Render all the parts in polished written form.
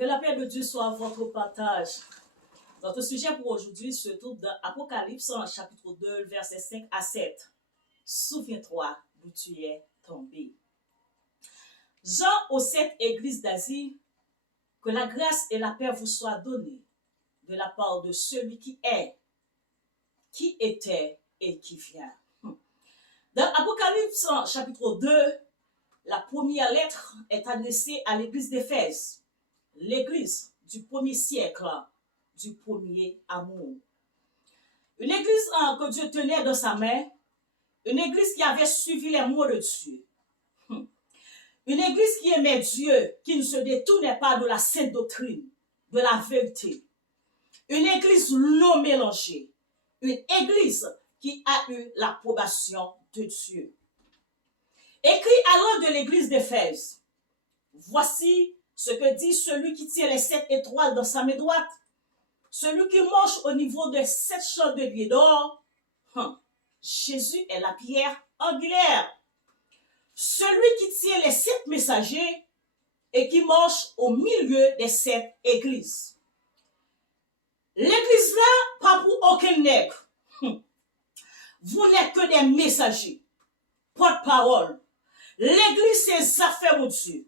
Que la paix de Dieu soit à votre partage. Notre sujet pour aujourd'hui se trouve dans Apocalypse, chapitre 2, versets 5 à 7. Souviens-toi d'où tu es tombé. Jean aux 7 églises d'Asie, que la grâce et la paix vous soient données de la part de celui qui est, qui était et qui vient. Dans Apocalypse, chapitre 2, la première lettre est adressée à l'église d'Éphèse, l'église du premier siècle, du premier amour. Une église que Dieu tenait dans sa main, une église qui avait suivi les mots de Dieu. Une église qui aimait Dieu, qui ne se détournait pas de la sainte doctrine, de la vérité. Une église non mélangée. Une église qui a eu l'approbation de Dieu. Écrit alors de l'église d'Éphèse. Voici ce que dit celui qui tient les 7 étoiles dans sa main droite. Celui qui marche au niveau de 7 chandeliers d'or. Jésus est la pierre angulaire. Celui qui tient les 7 messagers et qui marche au milieu des 7 églises. L'église là, pas pour aucun nègre. Vous n'êtes que des messagers, porte-parole. L'église, c'est ça fait mon Dieu.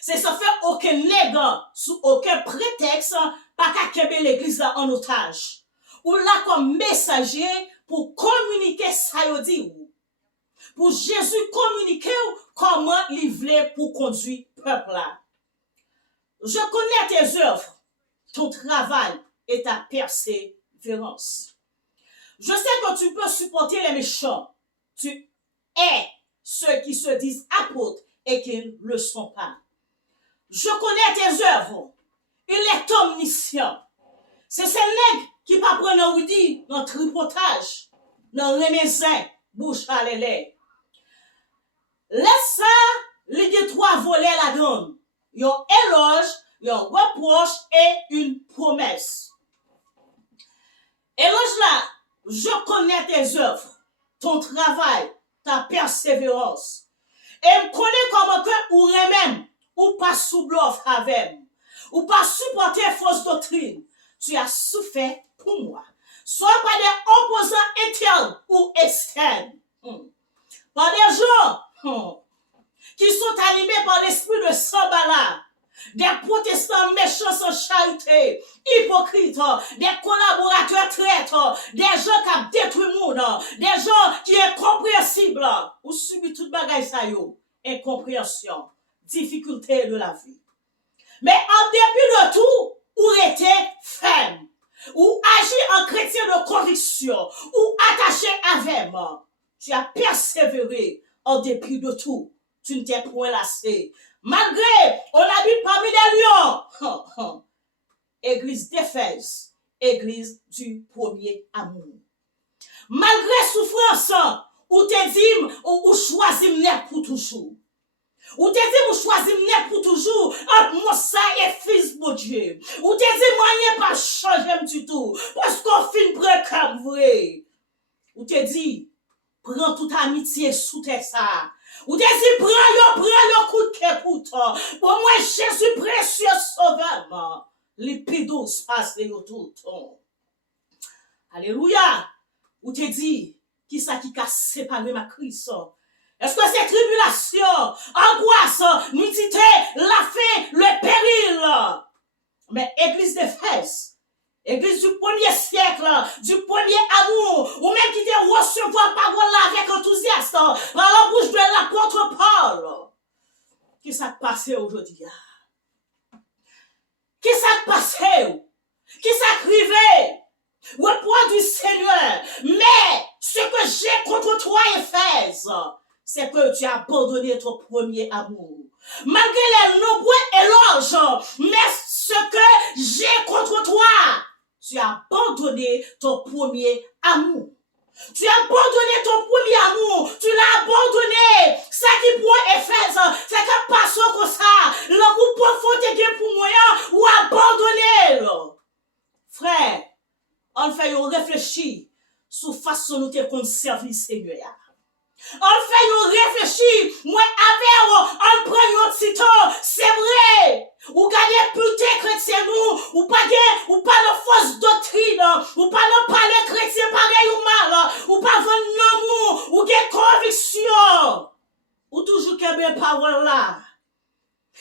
C'est ça fait aucun nègre, sous aucun prétexte, pas qu'à l'église là en otage. Ou là comme messager pour communiquer ça y dit. Pour Jésus communiquer comment il voulait pour conduire le peuple là. Je connais tes œuvres, ton travail et ta persévérance. Je sais que tu peux supporter les méchants. Tu es ceux qui se disent apôtres et qui ne le sont pas. Je connais tes œuvres. Il est omniscient. C'est ce nègre qui va prendre un ouïdi dans le tripotage, dans le raisin, bouche à l'élève. Laisse ça, les 3 volets la donne. Un éloge, un reproche et une promesse. Éloge là, je connais tes œuvres, ton travail, ta persévérance. Et je connais comment que ou même, ou pas sous bluff avec, ou pas supporter fausse doctrine. Tu as souffert pour moi. Soit par des opposants internes ou externes. Par des gens qui sont animés par l'esprit de Sambala, des protestants méchants sans charité, hypocrites, des collaborateurs traîtres, des gens qui ont détruit le monde, des gens qui sont incompréhensibles, ou subit toute bagaille ça yo, incompréhension, difficulté de la vie. Mais en dépit de tout, ou était ferme, ou agir en chrétien de conviction, ou attaché avec moi, tu as persévéré en dépit de tout. Tu ne t'es point lassé. Malgré, on habite parmi des lions. Église d'Éphèse, église du premier amour. Malgré souffrance, ou te dit, ou choisis net pour toujours. Ou te dit, ou choisis net pour toujours, entre moi ça et fils de Dieu. Ou te dit, moi n'y pas changé du tout, parce qu'on fin prêt comme vrai. Ou te dit, prends toute amitié sous tes ça. Ou te dit, prends le coup de cœur pour toi. Pour moi, Jésus précieux sauveur. Les pédos passent de tout le temps. Alléluia. Ou te dit, qui ça qui a séparé ma Christ? Est-ce que c'est tribulation, angoisse, nudité, la faim, le péril? Mais église d'Éphèse, église du premier siècle, du premier amour, ou même qui te recevoir parole avec enthousiasme, par la bouche de l'apôtre Paul. Qui s'est passé aujourd'hui? Qui s'est passé? Qui s'est crivé? Reprends du Seigneur. Mais ce que j'ai contre toi, Éphèse, c'est que tu as abandonné ton premier amour. Malgré les nombreux éloges, mais ce que j'ai contre toi, tu as abandonné ton premier amour. Tu as abandonné ton premier amour. Tu l'as abandonné. Ça qui pour Éphèse, c'est que passons comme ça. L'amour profond est pour moi ou abandonner. Frère, on fait réfléchir sur façon nous te conserver Seigneur. On fait réfléchir, moi avec on prend un petit temps, c'est vrai. Ou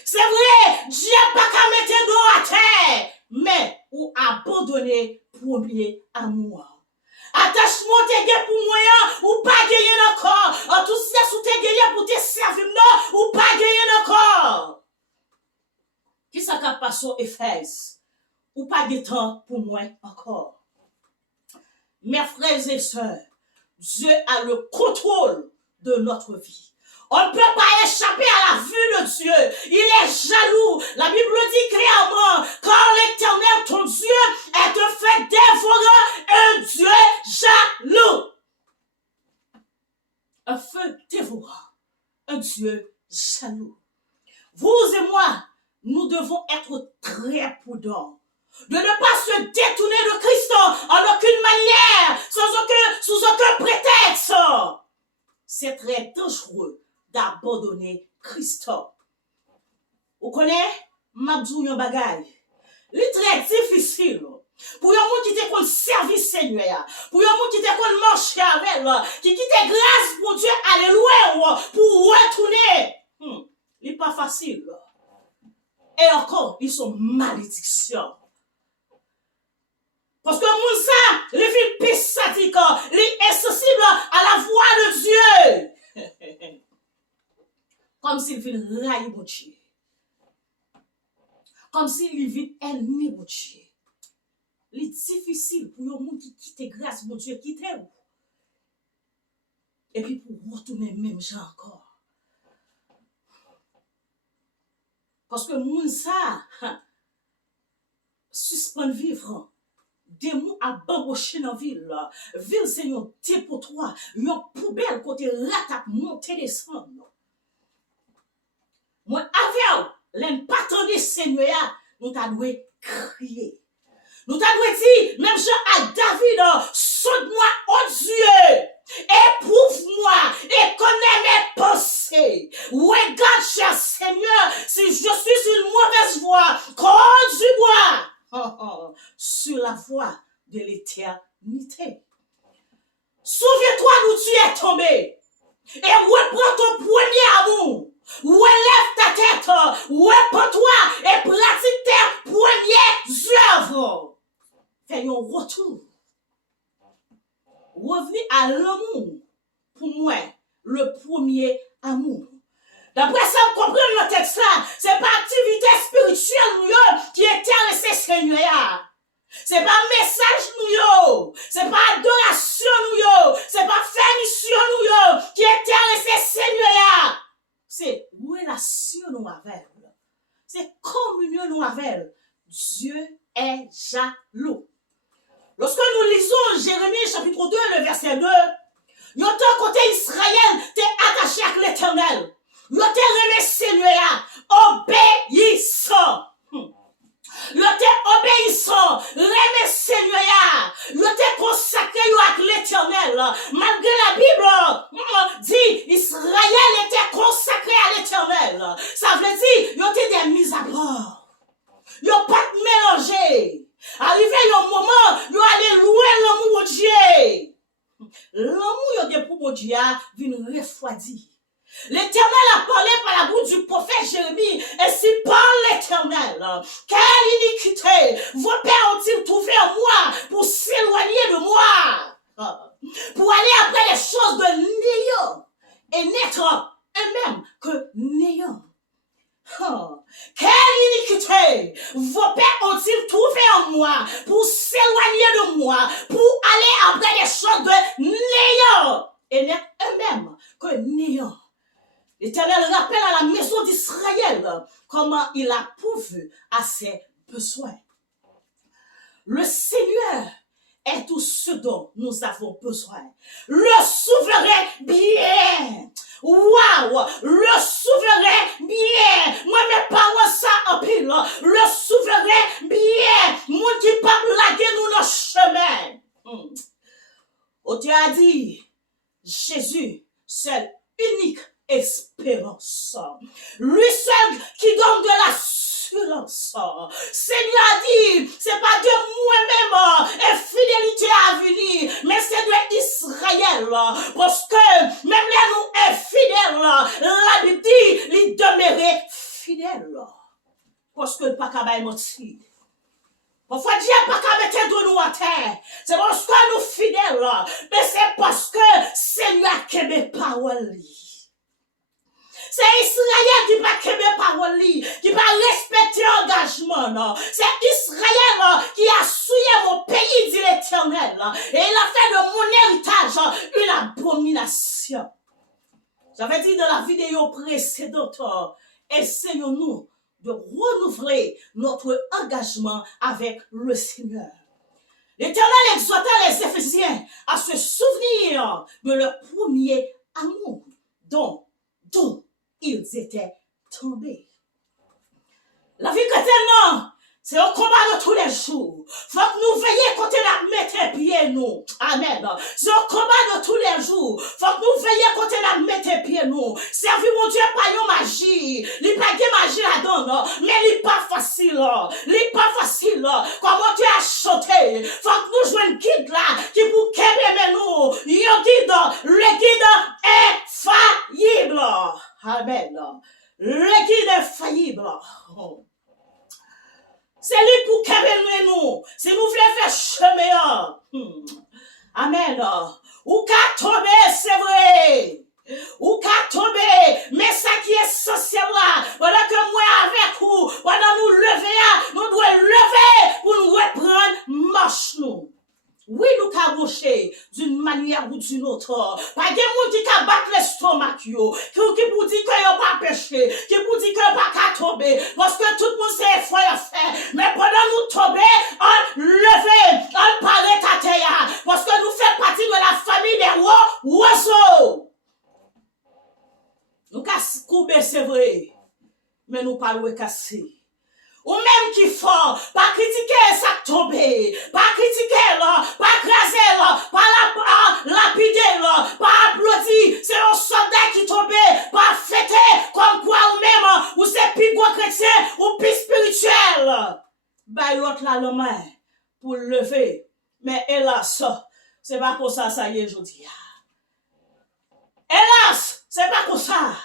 C'est vrai, Dieu n'a pas qu'à mettre dos à terre, mais ou abandonner premier amour. Attachement te gen pour moyen ou pas gagner encore. Enthousiasme ou te gagné pour te servir non ou pas gagner encore. Qui ça qu'a passé au Éphèse? Ou pas de temps pour moi encore. Mes frères et sœurs, Dieu a le contrôle de notre vie. On ne peut pas échapper à la vue de Dieu. Il est jaloux. La Bible dit clairement, quand l'Éternel, ton Dieu, est un fait dévorant, un Dieu jaloux. Un feu dévorant, un Dieu jaloux. Vous et moi, nous devons être très prudents. De ne pas se détourner de Christ en aucune manière, sous aucun prétexte. C'est très dangereux d'abandonner Christ. Vous connaissez, Mabdou yon bagay. C'est très difficile. Pour yon moun qui te kon service Seigneur, pour yon moun qui te kon marcher avec, qui te grâce pour Dieu, alléluia, pour retourner. C'est pas facile. Et encore, ils sont malédictions. Parce que moun sa, les filles pissatiques, les insensibles à la voix de Dieu. Comme s'il vit railler mon Dieu. Comme s'il vit ennemi mon Dieu. C'est difficile pour un monde qui quitte grâce mon Dieu, quitte où. Et puis pour retourner même gens encore. Parce que moun sa, suspend vivre. Des mots à bambocher dans la ville. Ville, c'est un dépotoir, une poubelle côté ratap, monter, descendre. Moi, avec l'en pas tendre Seigneur, nous t'avons crié. Nous t'avons dit, même Jean à David, saute-moi, oh Dieu, éprouve-moi et connais mes pensées. Regarde, cher Seigneur, si je suis sur une mauvaise voie, conduis-moi. Sur la voie de l'éternité. Souviens-toi d'où tu es tombé et reprends ton premier amour. Relève ta tête, repens-toi et pratique tes premières œuvres. Fais un retour. Revenez à l'amour. Pour moi, le premier amour. D'après ça, vous comprenez le texte là, c'est pas activité spirituelle qui intéresse Seigneur. C'est pas message nous, c'est pas adoration nous, c'est pas faire mission nous qui intéresse Seigneur. C'est relation nous avec. C'est communion nous avec. Dieu est jaloux. Lorsque nous lisons Jérémie chapitre 2, le verset 2, il y a un côté Israël, t'es attaché avec l'Éternel. Yo te remet Seigneur, obéissant. Yo te obéissant, remet Seigneur. Yo te consacré avec l'Éternel. Malgré la Bible dit Israël était consacré à l'Éternel. Ça veut dire yo te des mises à part. Yo pas mélangé. Arrivé un moment, yo allé louer l'amour de Dieu. L'amour yo pour mon Dieu vient refroidir. L'Éternel a parlé par la bouche du prophète Jérémie, et si par l'Éternel, quelle iniquité vos pères ont-ils trouvé en moi pour s'éloigner de moi, pour aller après les choses de néant et n'être eux-mêmes que néant. Quelle iniquité vos pères ont-ils trouvé en moi pour s'éloigner de moi, pour aller après les choses de néant et n'être eux-mêmes que néant. L'Éternel rappelle à la maison d'Israël comment il a pourvu à ses besoins. Le Seigneur est tout ce dont nous avons besoin. Le souverain bien. Waouh! Le souverain bien. Moi, mes parents, ça en pile. Le souverain bien. Moi qui pas blaguer nous dans le chemin. On te a dit, Jésus, seul, unique espérance. Lui seul qui donne de l'assurance. Seigneur a dit, c'est pas de moi-même et fidélité à venir, mais c'est de Israël. Parce que même là nous est fidèle, la Bible dit, il demeurait fidèle. fidèle. Parce que le pas qu'à menti. Parfois, Dieu n'a pas qu'à mettre de nous à terre. C'est parce que nous fidèles. Mais c'est parce que Seigneur qui mes paroles. C'est Israël qui va qu'aimer parole, qui va respecter l'engagement. Non? C'est Israël qui a souillé mon pays, dit l'Éternel. Et il a fait de mon héritage une abomination. J'avais dit dans la vidéo précédente, essayons-nous de renouveler notre engagement avec le Seigneur. L'Éternel exhorta les Éphésiens à se souvenir de leur premier amour, dont ils étaient tombés. La vie chrétienne, c'est un combat de tous les jours. Faut que nous veillions quand on a mettre pieds nous. Amen. C'est un combat de tous les jours. Faut que nous veillions quand on a mettre pieds nous. Servir mon Dieu par une magie. Il n'y a pas de magie là-dedans, mais il n'est pas facile. Il n'est pas facile. Comment tu as chanté. Faut que nous jouions un guide là qui vous kébé nous. Le guide est faillible. Amen. Le guide est faillible. C'est lui pour qu'elle nous. Si nous voulons faire chemin. Amen. Ou qu'à tomber, c'est vrai. Ou qu'à tomber. Mais ça qui est essentiel là, pendant que moi avec vous, pendant nous lever, nous devons lever pour nous reprendre marche nous. Oui, nous cabocher d'une manière ou d'une autre. Pas de monde qui a battre l'estomac, qui vous dit que vous pas péché, qui vous dit que vous pas tomber, parce que tout le monde sait effort à faire. Mais pendant nous tomber, on lever, on paraît à terre, parce que nous faisons partie de la famille des oiseaux. Nous cassons couper, c'est vrai, mais nous parlons casser. Ou même qui font, pas critiquer ça tomber, pas critiquer là, pas craser là, pas lapider là, pas applaudir, c'est un soldat qui tombe, pas fêter comme quoi ou même, ou c'est plus gros chrétien, ou plus spirituel. Ben l'autre là la main pour lever, mais hélas, c'est pas comme ça y est, je dis. Hélas, c'est pas comme ça.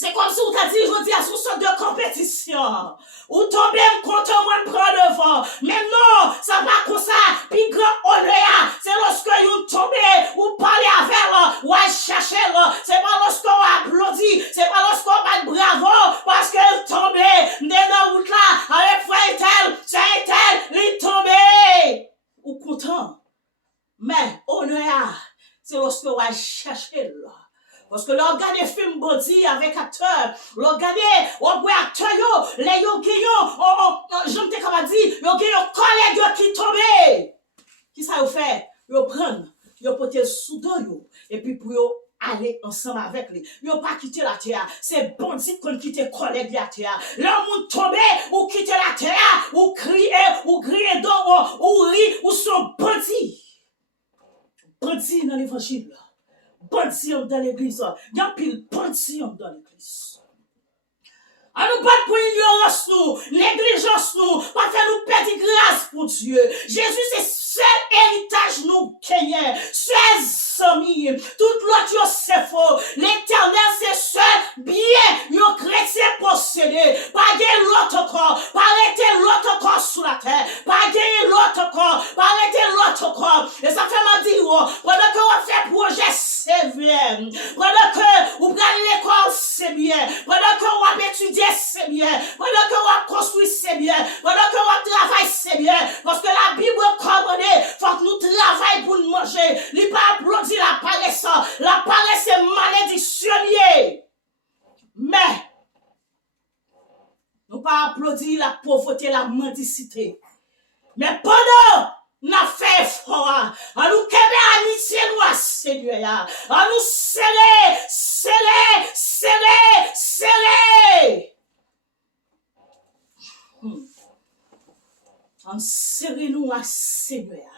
C'est comme si on t'a dit, je dis, à sous sorte de compétition. Ou tomber contre moi, me prendre devant. Mais non, ça va comme ça. Puis grand honneur, c'est lorsque vous tombez, ou parlez avec là, ou cherchez là. C'est pas lorsqu'on applaudit, c'est pas lorsqu'on bat bravo, parce qu'elle tombait, dans la route là, avec frère tel, il tombait. Ou content. Mais honneur, c'est lorsqu'on va chercher là. Parce que l'on regarde des films body avec acteurs, l'on regarde, on voit acteurs, les je me dis comment dire, les collègues qui tombent. Qui ça vous fait? Ils prennent, ils portent sous dos, et puis pour aller ensemble avec lui. Ils n'ont pas quitté la terre. C'est bon si qu'on quitte collègue la terre. L'homme tombé, ou quitte la terre, ou crier donc, ou rire, ou son bandit. Bandit dans l'évangile. Bandit dans l'église. Il y a pile bandit dans l'église. À nous battre pour ignorance nous, négligence nous, pas faire nous perdre grâce pour Dieu. Jésus c'est seul héritage nous gagnons, seul amis, toute l'autre c'est faux. L'Éternel c'est seul bien, nos chrétiens possédés. Pas gagner l'autre corps, pas arrêter l'autre corps sous la terre, pas gagner l'autre corps, pas arrêter l'autre corps. Et ça fait m'a dire, pendant que on fait projet c'est bien, pendant que vous prenez l'école c'est bien, pendant que on étudier c'est bien, pendant que on construit c'est bien, pendant que on travaille c'est bien, parce que la Bible commande, faut que nous travaillions pour nous manger. Il n'est pas applaudi la paresse. La paresse est malédictionnier. Mais, nous pas applaudi la pauvreté, la mendicité. Mais pendant nous fait effort, à nous québer amitié nous à Seigneur, à nous serrer. En serrer nous à Seigneur.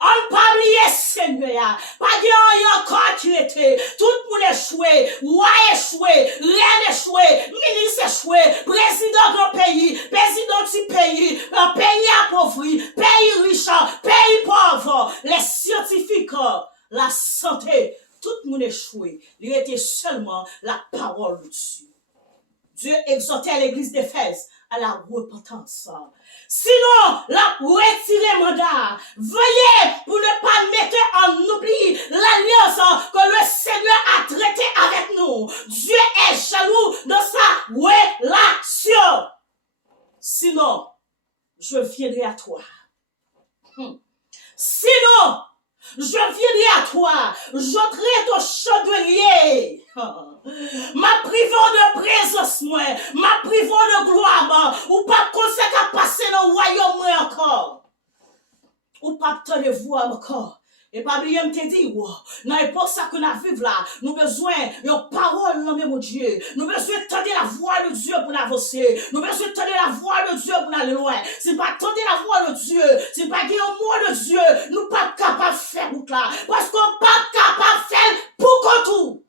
On pas oublier Seigneur. Pas dire encore qui était. Tout le monde échoué. Roi échoué. Reine échoué. Ministre échoué. Président d'un pays. Président du pays. Un pays appauvri. Pays riche. Pays pauvre. Les scientifiques. La santé. Tout le monde échoué. Il était seulement la parole dessus. Dieu exhortait l'église d'Éphèse à la repentance. Sinon, la retirer mandat. Veuillez pour ne pas mettre en oubli l'alliance que le Seigneur a traitée avec nous. Dieu est jaloux dans sa relation. Sinon, je viendrai à toi. Sinon, je viendrai à toi, j'ôterai ton chandelier. Ma privant de présence, moi, ma privant de gloire, moi, ou pas conseil à passer dans le royaume, moi, encore. Ou pas te le voir encore. Et pas oublier me te dire, dans l'époque ça que nous vivons là, nous avons besoin d'une parole dans mon Dieu. Nous avons besoin de tendre la voix de Dieu pour avancer. Nous avons besoin de tendre la voix de Dieu pour aller loin. Si pas tendre la voix de Dieu, si pas dire un mot de Dieu, nous ne sommes pas capables de faire route là. Parce qu'on n'est pas capable de faire pour qu'on tout.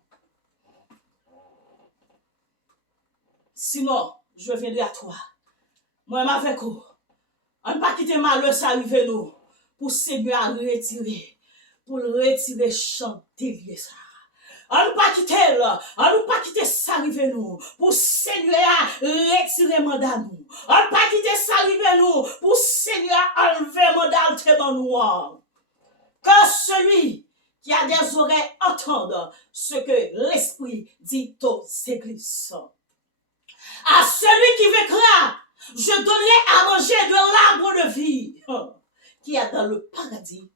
Sinon, je viendrai à toi. Moi, avec vous. On ne pas quitter malheur, ça arrive nous. Pour Seigneur à retirer. Pour retirer chandelier ça. On ne pas quitter là. On ne pas quitter ça arrive nous. Pour Seigneur à retirer mandat nous. On ne pas quitter ça arrive nous. Pour Seigneur à enlever mandat tellement nous. Que celui qui a des oreilles entende ce que l'Esprit dit aux églises. À celui qui vaincra, je donnerai à manger de l'arbre de vie qui est dans le paradis